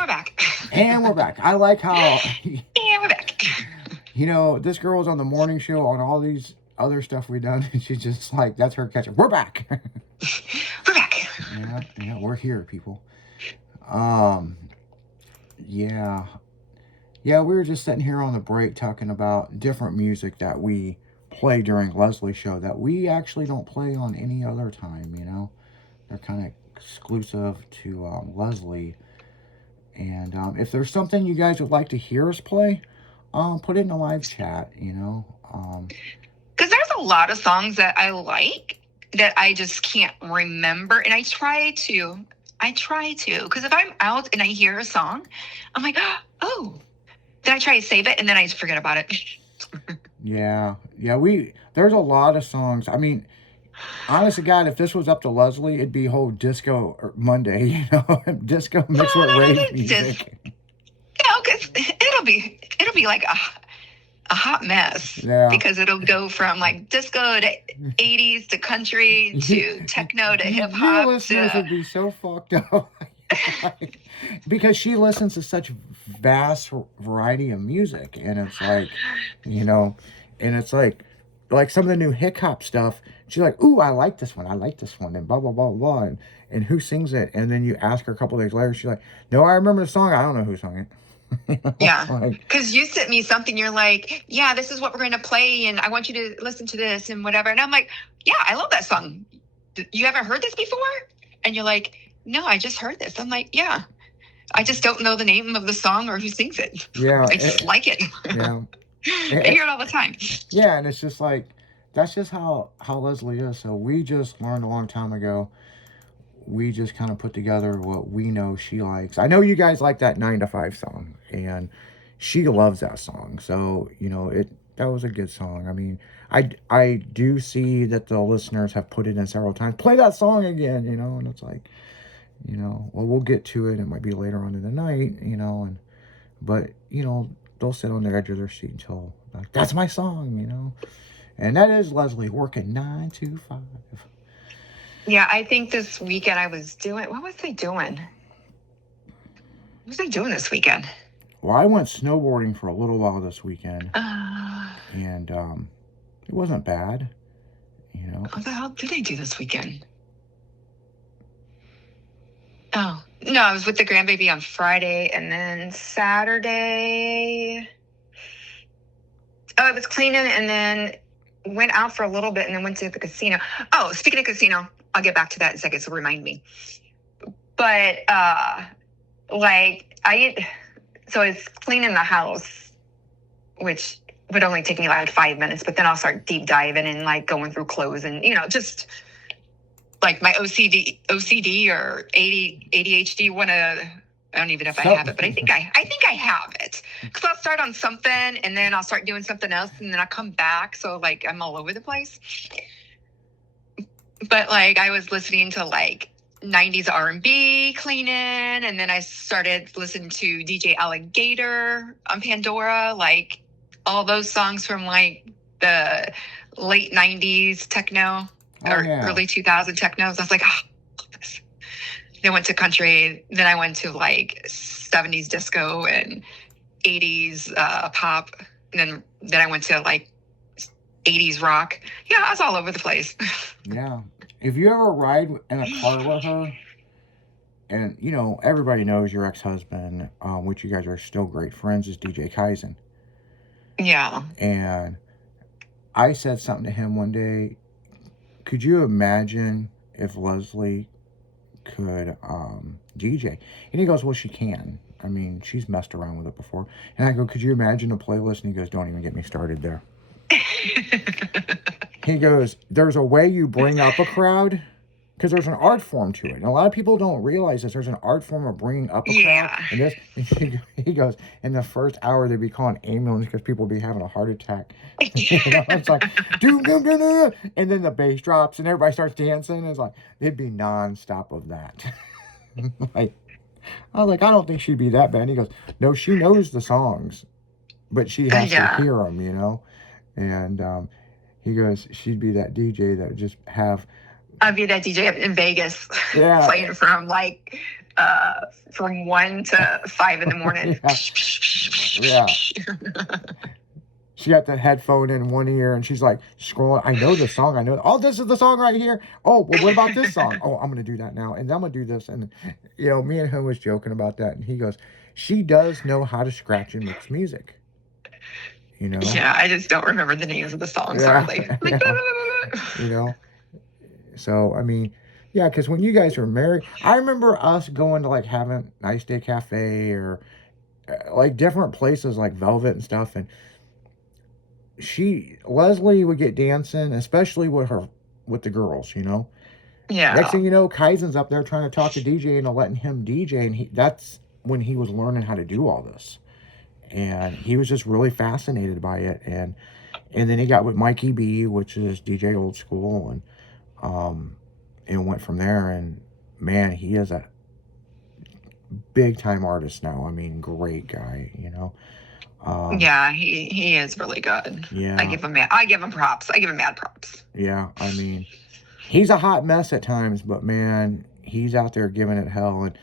we're back. And we're back. I like how, And we're back. this girl's on the morning show on all these other stuff we've done, and she's just like, that's her catch. We're back. We're back. Yeah, we're here, people. Um, yeah. Yeah, we were just sitting here on the break talking about different music that we play during Leslie's show that we actually don't play on any other time. They're kind of exclusive to Leslie. And if there's something you guys would like to hear us play, put it in the live chat. Because there's a lot of songs that I like that I just can't remember. And I try to. Because if I'm out and I hear a song, I'm like, oh. Then I try to save it and then I just forget about it. Yeah. There's a lot of songs. I mean, honest to God, if this was up to Leslie, it'd be whole disco Monday, disco mixed with rave music. Because it'll be like a hot mess. Yeah. Because it'll go from like disco to 80s to country to techno to hip hop. Your listeners would be so fucked up. Because she listens to such vast variety of music, and it's like, and it's like some of the new hip hop stuff. She's like, "Ooh, I like this one, and blah blah blah blah," and who sings it? And then you ask her a couple days later, she's like, "No, I remember the song. I don't know who sung it." Yeah, because you sent me something. You're like, "Yeah, this is what we're going to play, and I want you to listen to this and whatever." And I'm like, "Yeah, I love that song. You haven't heard this before?" And you're like, "No, I just heard this." I'm like, "Yeah." I just don't know the name of the song or who sings it. Yeah. I just like it. Yeah. I hear it all the time. Yeah, and it's just like, that's just how Leslie is. So we just learned a long time ago. We just kind of put together what we know she likes. I know you guys like that 9 to 5 song, and she loves that song. So, that was a good song. I mean, I do see that the listeners have put it in several times. Play that song again, and it's like, well, we'll get to it. It might be later on in the night, but they'll sit on the edge of their seat until, like, that's my song, and that is Leslie working 9 to 5. Yeah, I think this weekend what was I doing? What was I doing this weekend? Well, I went snowboarding for a little while this weekend, and it wasn't bad, What the hell did I do this weekend? Oh, no, I was with the grandbaby on Friday, and then Saturday, I was cleaning and then went out for a little bit and then went to the casino. Oh, speaking of casino, I'll get back to that in a second, so remind me. But, I was cleaning the house, which would only take me like 5 minutes, but then I'll start deep diving and like going through clothes and, just like my OCD or ADHD I don't even know if I have it, but I think I have it. Because I'll start on something and then I'll start doing something else and then I'll come back. So like I'm all over the place. But like I was listening to like 90s R&B cleaning, and then I started listening to DJ Alligator on Pandora, like all those songs from like the late 90s techno. Early 2000 technos. I was like, this. Then went to country. Then I went to like 70s disco and 80s pop. And then I went to like 80s rock. Yeah, I was all over the place. Yeah. If you ever ride in a car with her, and everybody knows your ex-husband, which you guys are still great friends, is DJ Kaizen. Yeah. And I said something to him one day. Could you imagine if Leslie could DJ? And he goes, well, she can. I mean, she's messed around with it before. And I go, could you imagine a playlist? And he goes, don't even get me started there. He goes, there's a way you bring up a crowd, because there's an art form to it. And a lot of people don't realize that there's an art form of bringing up a crowd. And he goes, in the first hour, they'd be calling ambulance because people would be having a heart attack. It's like, do. And then the bass drops and everybody starts dancing. It's like, it'd be nonstop of that. I was like, I don't think she'd be that bad. And he goes, no, she knows the songs, but she has to hear them, And he goes, she'd be that DJ that would just have I'll be that DJ in Vegas Yeah. playing from 1 to 5 in the morning. Yeah. She got the headphone in one ear and she's like scrolling. I know the song. I know. Oh, this is the song right here. Oh, well, what about this song? Oh, I'm going to do that now. And I'm going to do this. And, me and him was joking about that. And he goes, she does know how to scratch and mix music. Yeah, I just don't remember the names of the songs hardly. Yeah. So, I mean, yeah, because when you guys were married, I remember us going to like having Nice Day Cafe or like different places like Velvet and stuff. And Leslie would get dancing, especially with the girls, Yeah. Next thing you know, Kaizen's up there trying to talk to DJ and letting him DJ. And that's when he was learning how to do all this. And he was just really fascinated by it. And then he got with Mikey B, which is DJ Old School, and went from there. And man, he is a big time artist now. I mean, great guy, Yeah, he is really good. Yeah. I give him props. I give him mad props. Yeah, I mean, he's a hot mess at times, but man, he's out there giving it hell. And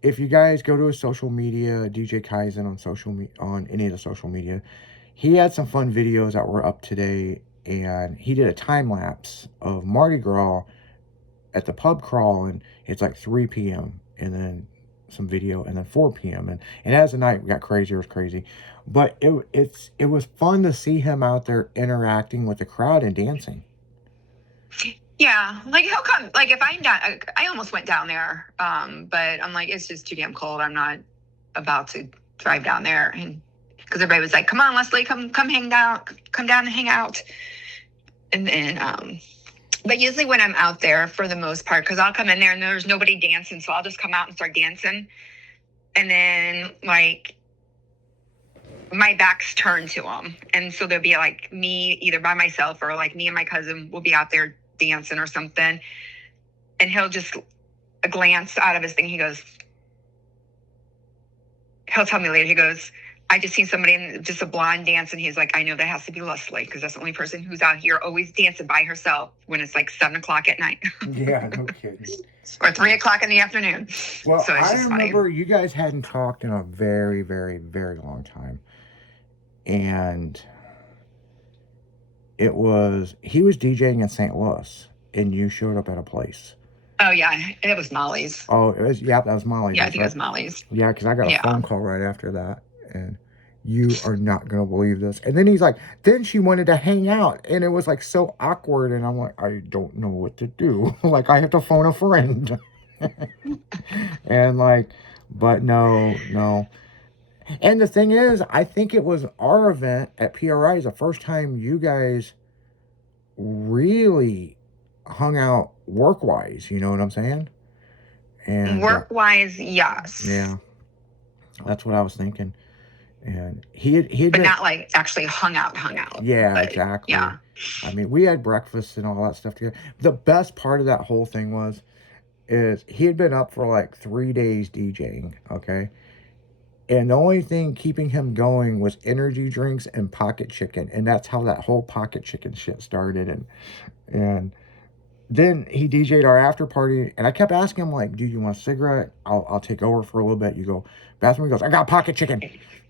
if you guys go to his social media, DJ Kaizen on any of the social media, he had some fun videos that were up today, and he did a time lapse of Mardi Gras at the pub crawl, and it's like 3 p.m. and then some video, and then 4 p.m. and as the night got crazier, it was crazy. But it was fun to see him out there interacting with the crowd and dancing. Yeah, like he'll come. Like if I'm down, I almost went down there, but I'm like, it's just too damn cold. I'm not about to drive down there, and because everybody was like, "Come on, Leslie, come hang down, come down and hang out." And then, but usually when I'm out there, for the most part, because I'll come in there and there's nobody dancing, so I'll just come out and start dancing, and then like my back's turned to them, and so there'll be like me either by myself or like me and my cousin will be out there dancing or something, and he'll just glance out of his thing. He'll tell me later, he goes, I just seen somebody, just a blonde dancing. He's like, I know that has to be Leslie, because that's the only person who's out here always dancing by herself when it's like 7 o'clock at night. Yeah, no kidding. Or 3 o'clock in the afternoon. Well, so I remember funny. You guys hadn't talked in a very, very, very long time. And he was DJing in St. Louis, and you showed up at a place. Oh, yeah. It was Molly's. Oh, that was Molly's. Yeah, I think it was Molly's. Yeah, because I got a phone call right after that. And you are not going to believe this. And then he's like, then she wanted to hang out. And it was like so awkward. And I'm like, I don't know what to do. Like, I have to phone a friend. And like, but no. And the thing is, I think it was our event at PRI is the first time you guys really hung out work-wise. You know what I'm saying? And work-wise, yes. Yeah. That's what I was thinking. And he but not like actually hung out. Yeah, but, exactly. Yeah. I mean, we had breakfast and all that stuff together. The best part of that whole thing is he had been up for like 3 days DJing, okay? And the only thing keeping him going was energy drinks and pocket chicken. And that's how that whole pocket chicken shit started. And then he DJ'd our after party, and I kept asking him, like, do you want a cigarette? I'll take over for a little bit. You go, bathroom? He goes, I got pocket chicken.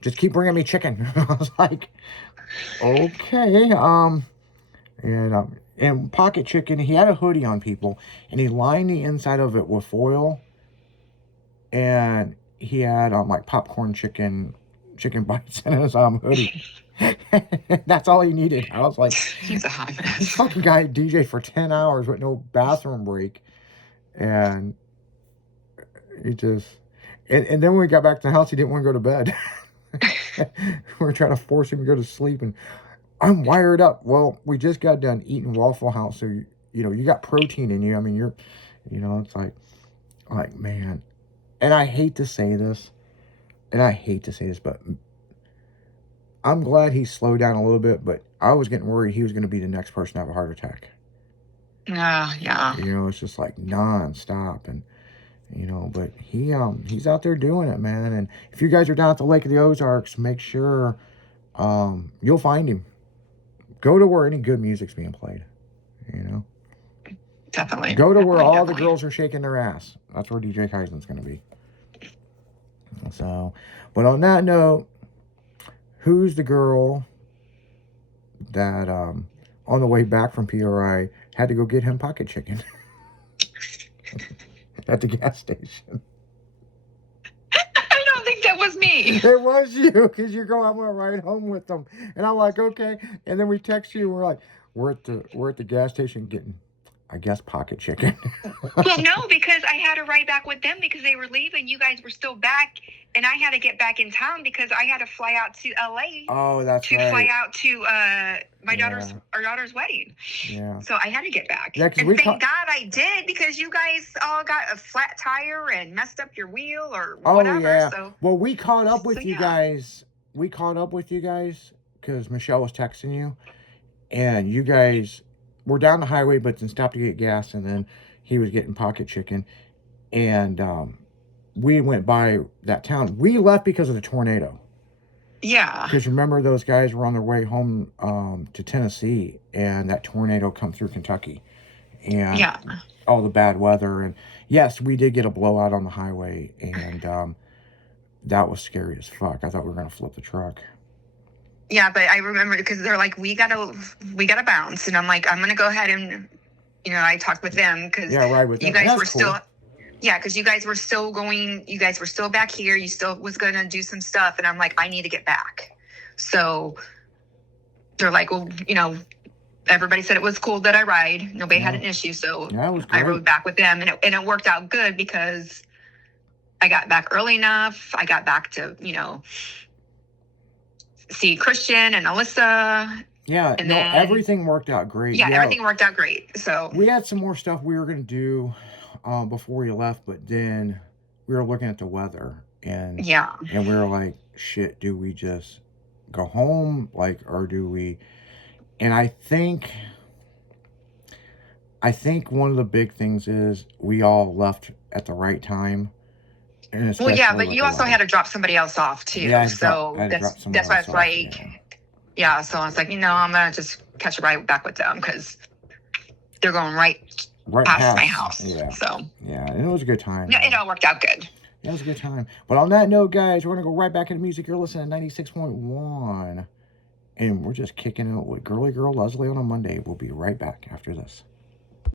Just keep bringing me chicken. I was like, okay. And pocket chicken, he had a hoodie on, people, and he lined the inside of it with foil. And he had like popcorn chicken bites in his hoodie. That's all he needed. I was like, he's a hot mess. This fucking guy DJ for 10 hours with no bathroom break. And he just, and then when we got back to the house, he didn't want to go to bed. We were trying to force him to go to sleep, and I'm wired up. Well, we just got done eating Waffle House, so you got protein in you. I mean, it's like man. And I hate to say this, but I'm glad he slowed down a little bit, but I was getting worried he was going to be the next person to have a heart attack. Yeah. It's just like nonstop, and but he's out there doing it, man. And if you guys are down at the Lake of the Ozarks, make sure you'll find him. Go to where any good music's being played, Definitely. Go to where Definitely, all the definitely. girls are shaking their ass. That's where DJ Kaizen's going to be. So, but on that note, who's the girl that on the way back from PRI had to go get him pocket chicken at the gas station? I don't think that was me. It was you, because you go, I'm gonna ride home with them, and I'm like, okay. And then we text you, we're like, we're at the gas station getting, I guess, pocket chicken. Well, no, because I had to ride back with them because they were leaving. You guys were still back, and I had to get back in town because I had to fly out to LA Oh, that's to right. fly out to Yeah. our daughter's wedding. Yeah. So I had to get back. Yeah, 'cause and we thank God I did, because you guys all got a flat tire and messed up your wheel or Oh, whatever. yeah. So Well, we caught up with So, you yeah. guys. We caught up with you guys because Michelle was texting you, and you guys were down the highway, but then stopped to get gas, and then he was getting pocket chicken, and we went by that town. We left because of the tornado. yeah. Because remember, those guys were on their way home to Tennessee, and that tornado come through Kentucky, and Yeah. all the bad weather. And yes, we did get a blowout on the highway, and that was scary as fuck. I thought we were gonna flip the truck. Yeah, but I remember because they're like, we gotta bounce, and I'm like, I'm gonna go ahead and, I talked with them because Yeah, right with you them. guys That's were cool. still, yeah, because you guys were still going, you guys were still back here, you still was gonna do some stuff, and I'm like, I need to get back. So they're like, well, everybody said it was cool that I ride. Nobody had Yeah. an issue, so Yeah, it was I great. rode back with them, and it worked out good because I got back early enough. I got back to, see Christian and Alyssa. Yeah, And no, then- everything worked out great. Yeah, everything worked out great. So We had some more stuff we were gonna do before we left, but then we were looking at the weather, and yeah, and we were like, shit, do we just go home, like, or do we? And I think one of the big things is we all left at the right time. And well, yeah, especially but with you the also weather. had to drop somebody else off too. Yeah, I had to So drop that's somebody why else it's off, like, yeah. So I was like, I'm gonna just catch a ride back with them because they're going right right past my house. Yeah, So yeah, and it was a good time. yeah, it all worked out good. It was a good time. But on that note, guys, we're going to go right back into music. You're listening to 96.1. And we're just kicking it with Girly Girl Leslie on a Monday. We'll be right back after this.